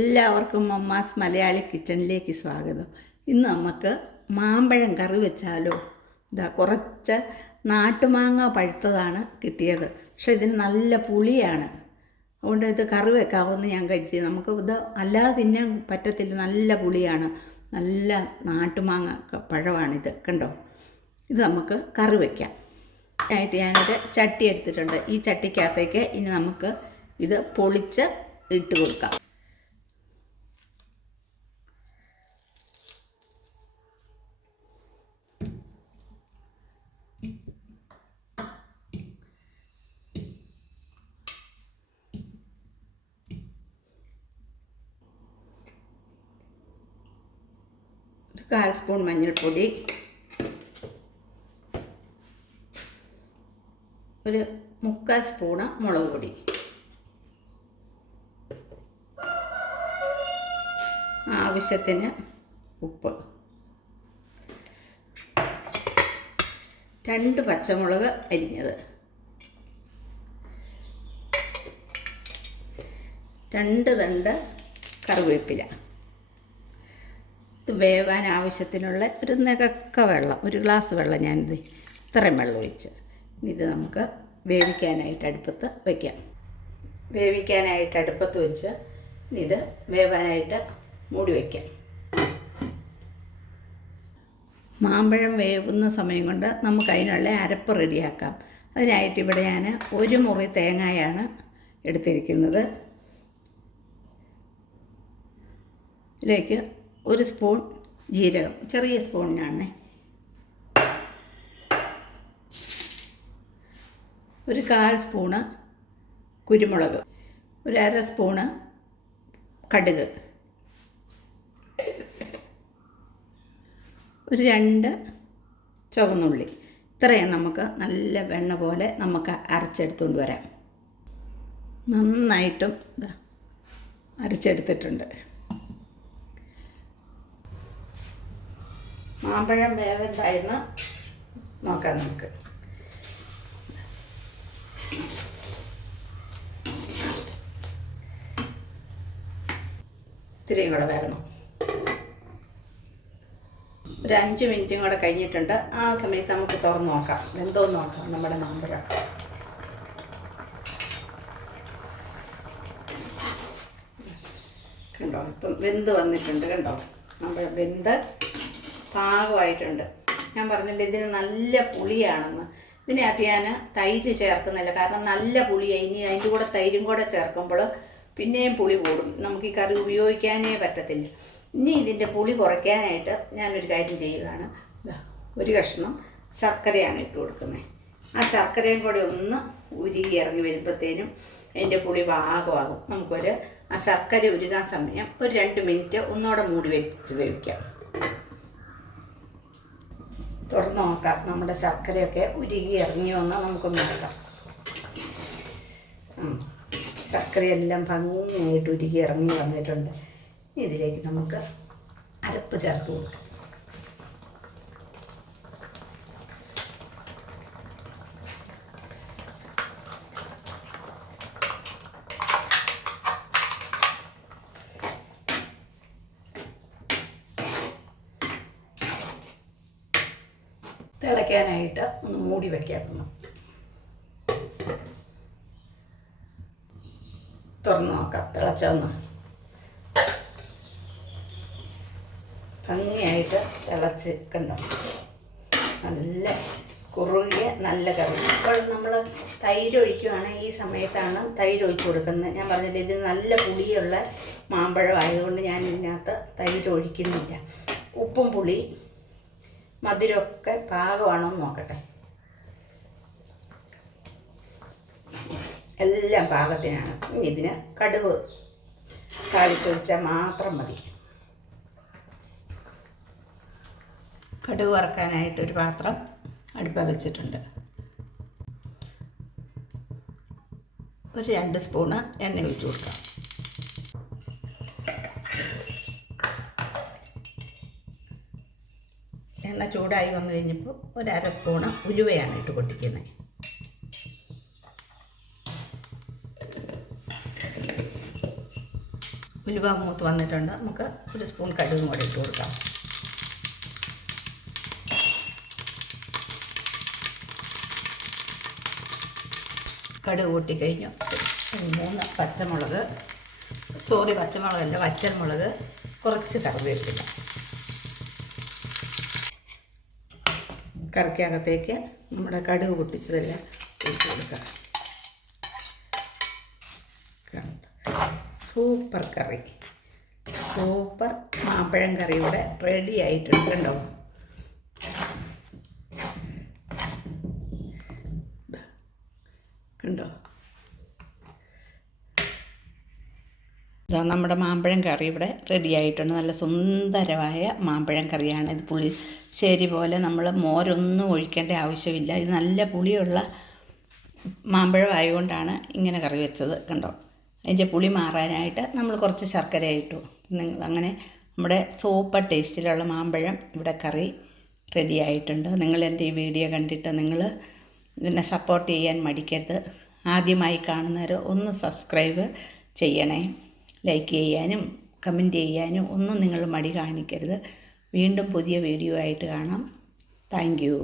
എല്ലാവർക്കും മമ്മാസ് മലയാളി കിച്ചണിലേക്ക് സ്വാഗതം. ഇന്ന് നമുക്ക് മാമ്പഴം കറി വെച്ചാലോ. കുറച്ച് നാട്ടുമാങ്ങ പഴുത്തതാണ് കിട്ടിയത്, പക്ഷേ ഇതിന് നല്ല പുളിയാണ്. അതുകൊണ്ട് ഇത് കറി വെക്കാമെന്ന് ഞാൻ കരുതി. നമുക്ക് ഇത് അല്ലാതെ തിന്നാൻ പറ്റത്തില്ല, നല്ല പുളിയാണ്. നല്ല നാട്ടുമാങ്ങ പഴമാണിത്, കണ്ടോ. ഇത് നമുക്ക് കറി വയ്ക്കാം. ആയിട്ട് ഞാനൊരു ചട്ടി എടുത്തിട്ടുണ്ട്. ഈ ചട്ടിക്കകത്തേക്ക് ഇനി നമുക്ക് ഇത് പൊളിച്ച് ഇട്ട് കൊടുക്കാം. ഒരു 1/4 സ്പൂൺ മഞ്ഞൾപ്പൊടി, ഒരു 3/4 സ്പൂണ് മുളക് പൊടി, ആവശ്യത്തിന് ഉപ്പ്, 2 പച്ചമുളക് അരിഞ്ഞത്, 2 തണ്ട് കറിവേപ്പില. ഇത് വേവാൻ ആവശ്യത്തിനുള്ള ഒരു നികക്ക വെള്ളം, 1 ഗ്ലാസ് വെള്ളം ഞാനിത് ഇത്രയും വെള്ളം ഒഴിച്ച് ഇത് നമുക്ക് വേവിക്കാനായിട്ട് അടുപ്പത്ത് വയ്ക്കാം. വേവിക്കാനായിട്ട് അടുപ്പത്ത് വെച്ച് ഇത് വേവാനായിട്ട് മൂടി വയ്ക്കാം. മാമ്പഴം വേവുന്ന സമയം കൊണ്ട് നമുക്ക് അതിനുള്ള അരപ്പ് റെഡിയാക്കാം. അതിനായിട്ട് ഇവിടെ ഞാൻ 1 മുറി തേങ്ങയാണ് എടുത്തിരിക്കുന്നത്. ഇതിലേക്ക് 1 സ്പൂൺ ജീരകം, ചെറിയ സ്പൂണിനാണ്, 1/4 സ്പൂണ് കുരുമുളക്, 1/2 സ്പൂണ് കടുക്, 2 ചുവന്നുള്ളി. ഇത്രയും നമുക്ക് നല്ല വെണ്ണ പോലെ നമുക്ക് അരച്ചെടുത്തുകൊണ്ട് വരാം. നന്നായിട്ടും അരച്ചെടുത്തിട്ടുണ്ട്. മാമ്പഴം വേവെന്തായിരുന്നു നോക്കാം നമുക്ക്. ഇത്തിരിയും കൂടെ വേണം. ഒരു 5 മിനിറ്റും കൂടെ കഴിഞ്ഞിട്ടുണ്ട്. ആ സമയത്ത് നമുക്ക് തുറന്ന് നോക്കാം, വെന്തോന്ന് നോക്കാം നമ്മുടെ മാമ്പഴം. കണ്ടോ, ഇപ്പം വെന്ത് വന്നിട്ടുണ്ട്. കണ്ടോ, മാമ്പഴം വെന്ത് പാകമായിട്ടുണ്ട്. ഞാൻ പറഞ്ഞില്ല ഇതിന് നല്ല പുളിയാണെന്ന്. ഇതിനകത്ത് ഞാൻ തൈര് ചേർക്കുന്നില്ല, കാരണം നല്ല പുളിയായി. ഇനി അതിൻ്റെ കൂടെ തൈരും കൂടെ ചേർക്കുമ്പോൾ പിന്നെയും പുളി കൂടും, നമുക്ക് ഈ കറി ഉപയോഗിക്കാനേ പറ്റത്തില്ല. ഇനി ഇതിൻ്റെ പുളി കുറയ്ക്കാനായിട്ട് ഞാനൊരു കാര്യം ചെയ്യുകയാണ്. 1 കഷ്ണം ശർക്കരയാണ് ഇട്ട് കൊടുക്കുന്നത്. ആ ശർക്കരയും കൂടി ഒന്ന് ഉരുകി ഇറങ്ങി വരുമ്പോഴത്തേനും അതിൻ്റെ പുളി പാകമാകും. നമുക്കൊരു ആ ശർക്കര ഉരുകാൻ സമയം ഒരു 2 മിനിറ്റ് ഒന്നുകൂടെ മൂടി വെച്ച് വേവിക്കാം. തുറന്ന് നോക്കാം, നമ്മുടെ ശർക്കരയൊക്കെ ഉരുകി ഇറങ്ങി വന്നാൽ നമുക്കൊന്ന് നോക്കാം. ശർക്കരയെല്ലാം ഭംഗിയായിട്ട് ഉരുകി ഇറങ്ങി വന്നിട്ടുണ്ട്. ഇതിലേക്ക് നമുക്ക് അരപ്പ് ചേർത്ത് കൊടുക്കാം. തിളയ്ക്കാനായിട്ട് ഒന്ന് മൂടി വയ്ക്കാറുണ്ട്. തുറന്ന് നോക്കാം, തിളച്ചൊന്ന് ഭംഗിയായിട്ട് തിളച്ച് കണ്ടോ, നല്ല കുറുകിയ നല്ല കറി. ഇപ്പോൾ നമ്മൾ തൈര് ഒഴിക്കുകയാണെങ്കിൽ ഈ സമയത്താണ് തൈര് ഒഴിച്ച് കൊടുക്കുന്നത്. ഞാൻ പറഞ്ഞില്ല, ഇത് നല്ല പുളിയുള്ള മാമ്പഴം ആയതുകൊണ്ട് ഞാൻ ഇതിനകത്ത് തൈര് ഒഴിക്കുന്നില്ല. ഉപ്പും പുളി മധുരമൊക്കെ പാകമാണോ എന്ന് നോക്കട്ടെ. എല്ലാം പാകത്തിനാണ്. ഇതിന് കടുക് താളിച്ചൊഴിച്ചാൽ മാത്രം മതി. കടുക് വറുക്കാനായിട്ടൊരു പാത്രം അടുപ്പ വെച്ചിട്ടുണ്ട്. ഒരു 2 സ്പൂണ് എണ്ണ ഒഴിച്ച് കൊടുക്കാം. എണ്ണ ചൂടായി വന്നു കഴിഞ്ഞപ്പോൾ 1/2 സ്പൂണ് ഉലുവയാണ് ഇട്ട് പൊട്ടിക്കുന്നത്. ഉലുവ മൂത്ത് വന്നിട്ടുണ്ട്. നമുക്ക് ഒരു സ്പൂൺ കടുകും കൂടെ ഇട്ട് കൊടുക്കാം. കടുക് കൂട്ടിക്കഴിഞ്ഞു. 3 പച്ചമുളക്, പച്ചമുളകല്ല, വറ്റൽമുളക്, കുറച്ച് കറിവേപ്പില. കറിക്കകത്തേക്ക് നമ്മുടെ കടുക് പൊട്ടിച്ചതെല്ലാം ഒഴിച്ച് കൊടുക്കാം. സൂപ്പർ കറി, സൂപ്പർ മാമ്പഴം കറി ഇവിടെ റെഡി ആയിട്ടുണ്ട് കണ്ടോ. കണ്ടോ, നമ്മുടെ മാമ്പഴം കറി ഇവിടെ റെഡി ആയിട്ടുണ്ട്. നല്ല സുന്ദരമായ മാമ്പഴം കറിയാണ് ഇത്. പുളിശ്ശേരി പോലെ നമ്മൾ മോരൊന്നും ഒഴിക്കേണ്ട ആവശ്യമില്ല. ഇത് നല്ല പുളിയുള്ള മാമ്പഴം ആയതുകൊണ്ടാണ് ഇങ്ങനെ കറി വെച്ചത് കണ്ടോ. അതിൻ്റെ പുളി മാറാനായിട്ട് നമ്മൾ കുറച്ച് ശർക്കര ഇട്ടു. അങ്ങനെ നമ്മുടെ സൂപ്പർ ടേസ്റ്റിലുള്ള മാമ്പഴം ഇവിടെ കറി റെഡി ആയിട്ടുണ്ട്. നിങ്ങൾ എൻ്റെ ഈ വീഡിയോ കണ്ടിട്ട് നിങ്ങൾ ഇതിനെ സപ്പോർട്ട് ചെയ്യാൻ മടിക്കരുത്. ആദ്യമായി കാണുന്നവർ ഒന്ന് സബ്സ്ക്രൈബ് ചെയ്യണേ. ലൈക്ക് ചെയ്യാനും കമൻറ്റ് ചെയ്യാനും ഒന്നും നിങ്ങൾ മടി കാണിക്കരുത്. വീണ്ടും പുതിയ വീഡിയോ ആയിട്ട് കാണാം. Thank you.